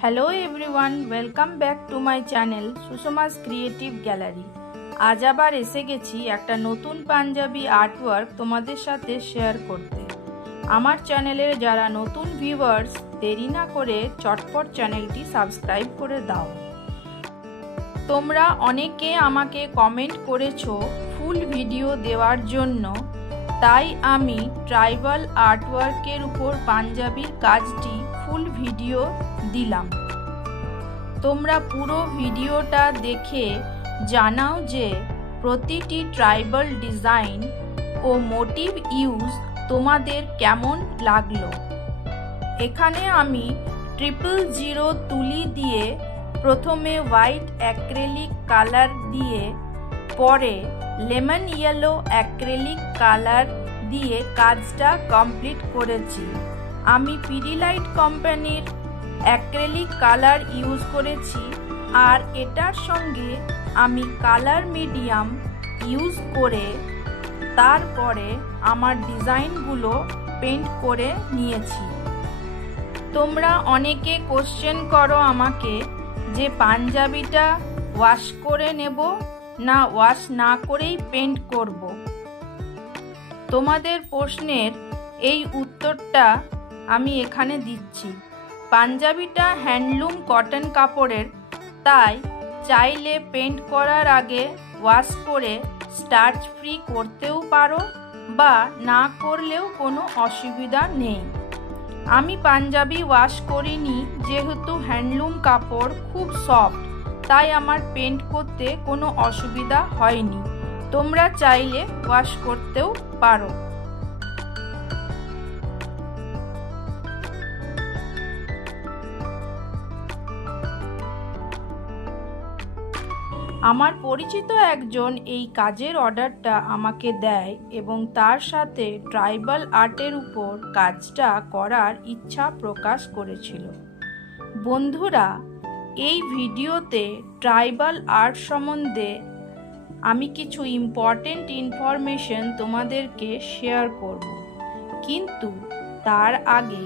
Hello everyone, welcome back to my channel Sushma's creative gallery. आज आबार एसे गेছি একটা নতুন পাঞ্জাবি আর্টওয়ার্ক তোমাদের সাথে শেয়ার করতে। আমার চ্যানেলের যারা নতুন ভিউয়ার্স, দেরি না করে চটপট চ্যানেলটি সাবস্ক্রাইব করে দাও। তোমরা অনেকে আমাকে কমেন্ট করেছো ফুল ভিডিও দেওয়ার জন্য, তাই আমি ট্রাইবাল আর্টওয়ার্কের উপর পাঞ্জাবির কাজটি ফুল ভিডিও দিলাম। তোমরা পুরো ভিডিওটা দেখে জানাও যে প্রতিটি ট্রাইবাল ডিজাইন ও মোটিভ ইউজ তোমাদের কেমন লাগলো। এখানে আমি 000 তুলি দিয়ে প্রথমে হোয়াইট অ্যাক্রিলিক কালার দিয়ে পরে লেমন ইয়েলো অ্যাক্রিলিক কালার দিয়ে কাজটা কমপ্লিট করেছি। আমি পিডিলাইট কোম্পানির অ্যাক্রিলিক কালার ইউজ করেছি, আর এটার সঙ্গে আমি কালার মিডিয়াম ইউজ করে তারপরে আমার ডিজাইনগুলো পেইন্ট করে নিয়েছি। তোমরা অনেকে কোশ্চেন করো আমাকে যে পাঞ্জাবিটা ওয়াশ করে নেব না ওয়াশ না করেই পেইন্ট করব। তোমাদের প্রশ্নের এই উত্তরটা আমি এখানে দিচ্ছি। পাঞ্জাবিটা হ্যান্ডলুম কটন কাপড়ের, তাই চাইলে পেইন্ট করার আগে ওয়াশ করে স্টার্চ ফ্রি করতেও পারো বা না করলেও কোনো অসুবিধা নেই। আমি পাঞ্জাবি ওয়াশ করিনি, যেহেতু হ্যান্ডলুম কাপড় খুব সফট, তাই আমার পেইন্ট করতে কোনো অসুবিধা হয়নি। তোমরা চাইলে ওয়াশ করতেও পারো। আমার পরিচিত একজন এই কাজের অর্ডারটা আমাকে দেয় এবং তার সাথে ট্রাইবাল আর্টের উপর কাজটা করার ইচ্ছা প্রকাশ করেছিল। বন্ধুরা, এই ভিডিওতে ট্রাইবাল আর্ট সম্বন্ধে আমি কিছু ইম্পর্টেন্ট ইনফরমেশন তোমাদেরকে শেয়ার করব, কিন্তু তার আগে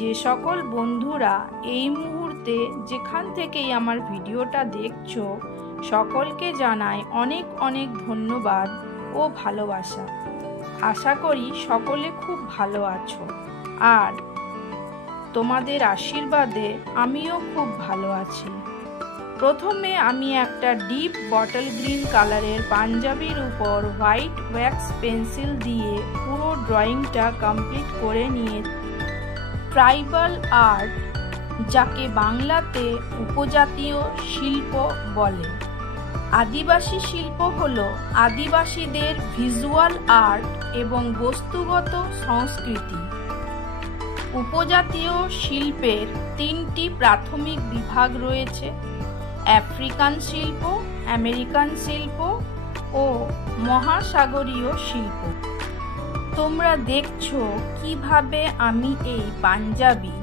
যে সকল বন্ধুরা এই মুহূর্তে যেখান থেকেই আমার ভিডিওটা দেখছো, সকলকে জানাই অনেক অনেক ধন্যবাদ ও ভালোবাসা। আশা করি সকলে খুব ভালো আছো, আর তোমাদের আশীর্বাদে আমিও খুব ভালো আছি। প্রথমে আমি একটা ডিপ বটল গ্রিন কালারের পাঞ্জাবির উপর হোয়াইট ওয়্যাক্স পেন্সিল দিয়ে পুরো ড্রয়িংটা কমপ্লিট করে নিয়ে ট্রাইবাল আর্ট, যাকে বাংলাতে উপজাতীয় শিল্প বলে। আদিবাসী শিল্প হলো আদিবাসীদের ভিজুয়াল আর্ট এবং বস্তুগত সংস্কৃতি। উপজাতীয় শিল্পের 3টি প্রাথমিক বিভাগ রয়েছে: আফ্রিকান শিল্প, আমেরিকান শিল্প ও মহাসাগরীয় শিল্প। তোমরা দেখছো কিভাবে আমি এই পাঞ্জাবি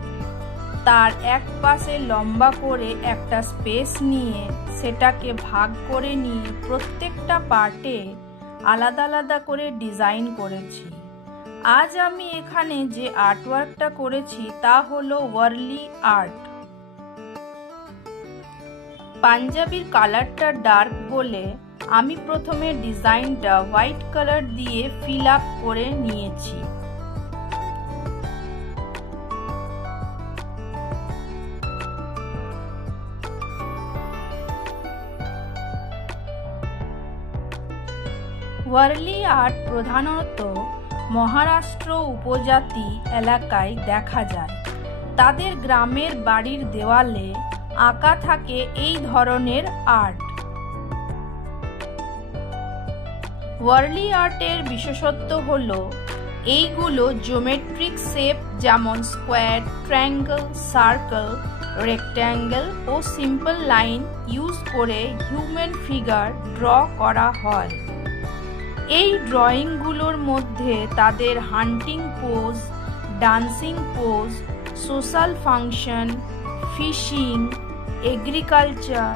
তার এক পাশে লম্বা করে একটা স্পেস নিয়ে সেটাকে ভাগ করে নিয়ে প্রত্যেকটা পার্টে আলাদা আলাদা করে ডিজাইন করেছি। আজ আমি এখানে যে আর্টওয়ার্কটা করেছি তা হলো ওয়ারলি আর্ট। পাঞ্জাবির কালারটা ডার্ক বলে আমি প্রথমে ডিজাইনটা হোয়াইট কালার দিয়ে ফিল আপ করে নিয়েছি। ওয়ারলি আর্ট প্রধানত মহারাষ্ট্র উপজাতি এলাকায় দেখা যায়। তাদের গ্রামের বাড়ির দেওয়ালে আঁকা থাকে এই ধরনের আর্ট। ওয়ারলি আর্টের বিশেষত্ব হলো এইগুলো জিওমেট্রিক শেপ, যেমন স্কোয়ার, ট্রায়াঙ্গেল, সার্কেল, রেক্ট্যাঙ্গেল ও সিম্পল লাইন ইউজ করে হিউম্যান ফিগার ড্র করা হয়। এই ড্রয়িংগুলোর মধ্যে তাদের hunting pose, dancing pose, social function, fishing, agriculture,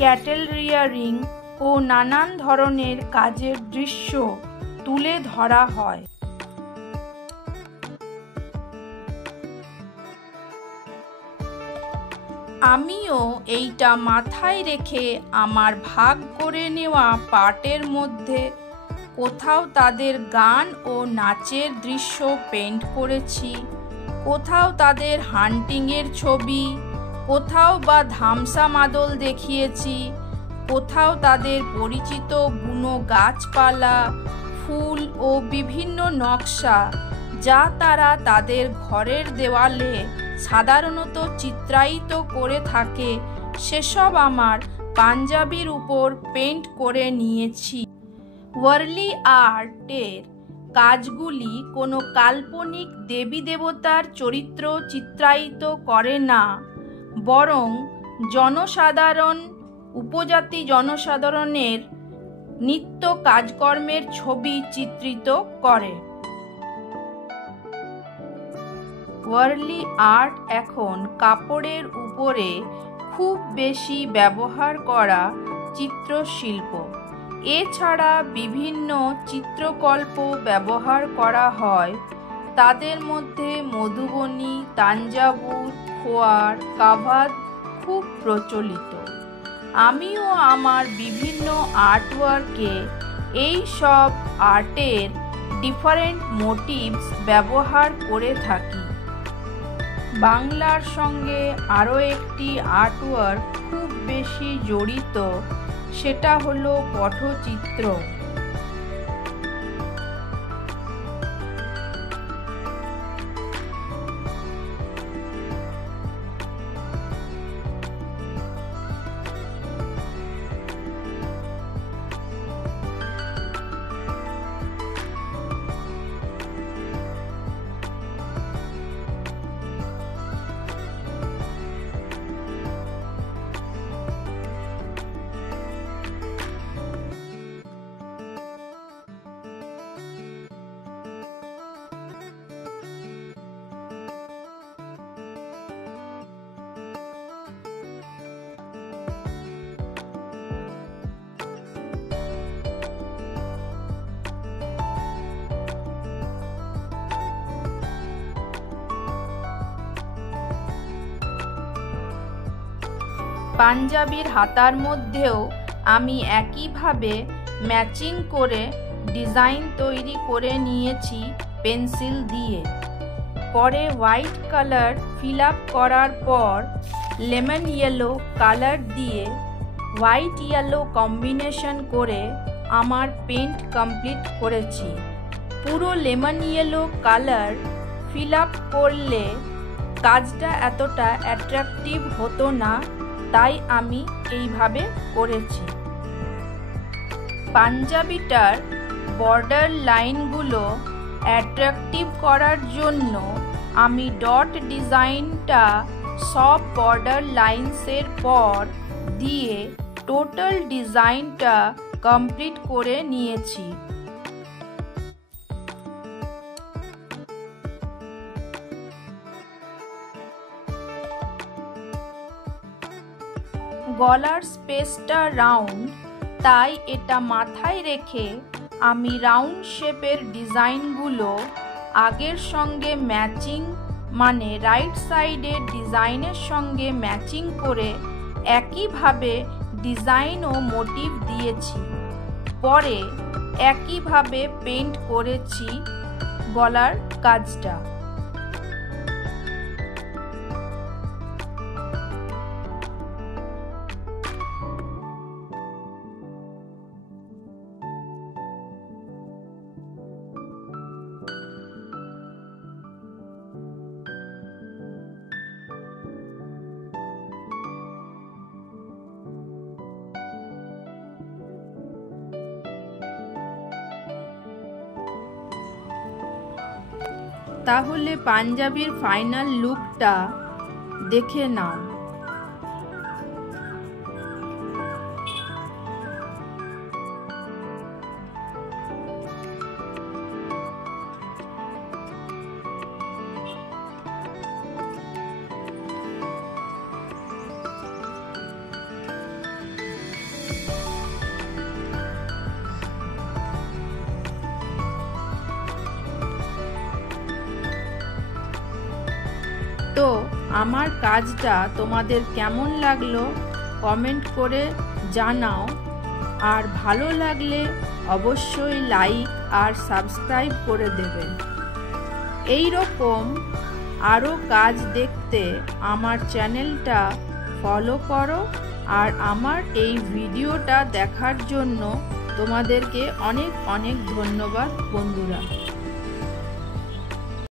cattle rearing ও নানান ধরনের কাজের দৃশ্য তুলে ধরা হয়। আমিও এইটা মাথায় রেখে আমার ভাগ করে নেওয়া পার্টের মধ্যে কোথাও তাদের গান ও নাচের দৃশ্য পেইন্ট করেছি, কোথাও তাদের হান্টিংয়ের ছবি, কোথাও বা ধামসা মাদল দেখিয়েছি, কোথাও তাদের পরিচিত বুনো গাছপালা, ফুল ও বিভিন্ন নকশা যা তারা তাদের ঘরের দেওয়ালে সাধারণত চিত্রায়িত করে থাকে সেসব আমার পাঞ্জাবির উপর পেইন্ট করে নিয়েছি। ওয়ার্লি আর্টের কাজগুলি কোনো কাল্পনিক দেবী দেবতার চরিত্র চিত্রায়িত করে না, বরং জনসাধারণ, উপজাতি জনসাধারণের নিত্য কাজকর্মের ছবি চিত্রিত করে। ওয়ার্লি আর্ট এখন কাপড়ের উপরে খুব বেশি ব্যবহার করা চিত্রশিল্প। এছাড়া বিভিন্ন চিত্রকল্প ব্যবহার করা হয়, তাদের মধ্যে মধুবনী, তাঞ্জাবুর, খোয়ার, কাভাদ খুব প্রচলিত। আমিও আমার বিভিন্ন আর্টওয়ার্কে এই সব আর্টের ডিফারেন্ট মোটিভস ব্যবহার করে থাকি। বাংলার সঙ্গে আরও একটি আর্টওয়ার্ক খুব বেশি জড়িত, সেটা হলো পটচিত্র। পাঞ্জাবির হাতার মধ্যেও আমি একইভাবে ম্যাচিং করে ডিজাইন তৈরি করে নিয়েছি পেন্সিল দিয়ে। পরে হোয়াইট কালার ফিল আপ করার পর লেমন ইয়েলো কালার দিয়ে হোয়াইট ইয়েলো কম্বিনেশন করে আমার পেইন্ট কমপ্লিট করেছি। পুরো lemon yellow colour fill up করলে কাজটা এতটা অ্যাট্রাকটিভ হতো না, তাই আমি এইভাবে করেছি। পাঞ্জাবিটার বর্ডার লাইনগুলো অ্যাট্রাকটিভ করার জন্য আমি ডট ডিজাইনটা সব বর্ডার লাইনসের পর দিয়ে টোটাল ডিজাইনটা কমপ্লিট করে নিয়েছি। গলার স্পেসটা রাউন্ড, তাই এটা মাথায় রেখে আমি রাউন্ড শেপের ডিজাইনগুলো আগের সঙ্গে ম্যাচিং, মানে রাইট সাইডের ডিজাইনের সঙ্গে ম্যাচিং করে একইভাবে ডিজাইন ও মোটিভ দিয়েছি। পরে একইভাবে পেইন্ট করেছি গলার কাজটা। তাহলে পাঞ্জাবির ফাইনাল লুকটা দেখে নাও। তো আমার কাজটা তোমাদের কেমন লাগলো কমেন্ট করে জানাও। আর ভালো লাগলে অবশ্যই লাইক আর সাবস্ক্রাইব করে দেবে। এই রকম আরও কাজ দেখতে আমার চ্যানেলটা ফলো করো। আর আমার এই ভিডিওটা দেখার জন্য তোমাদেরকে অনেক অনেক ধন্যবাদ বন্ধুরা।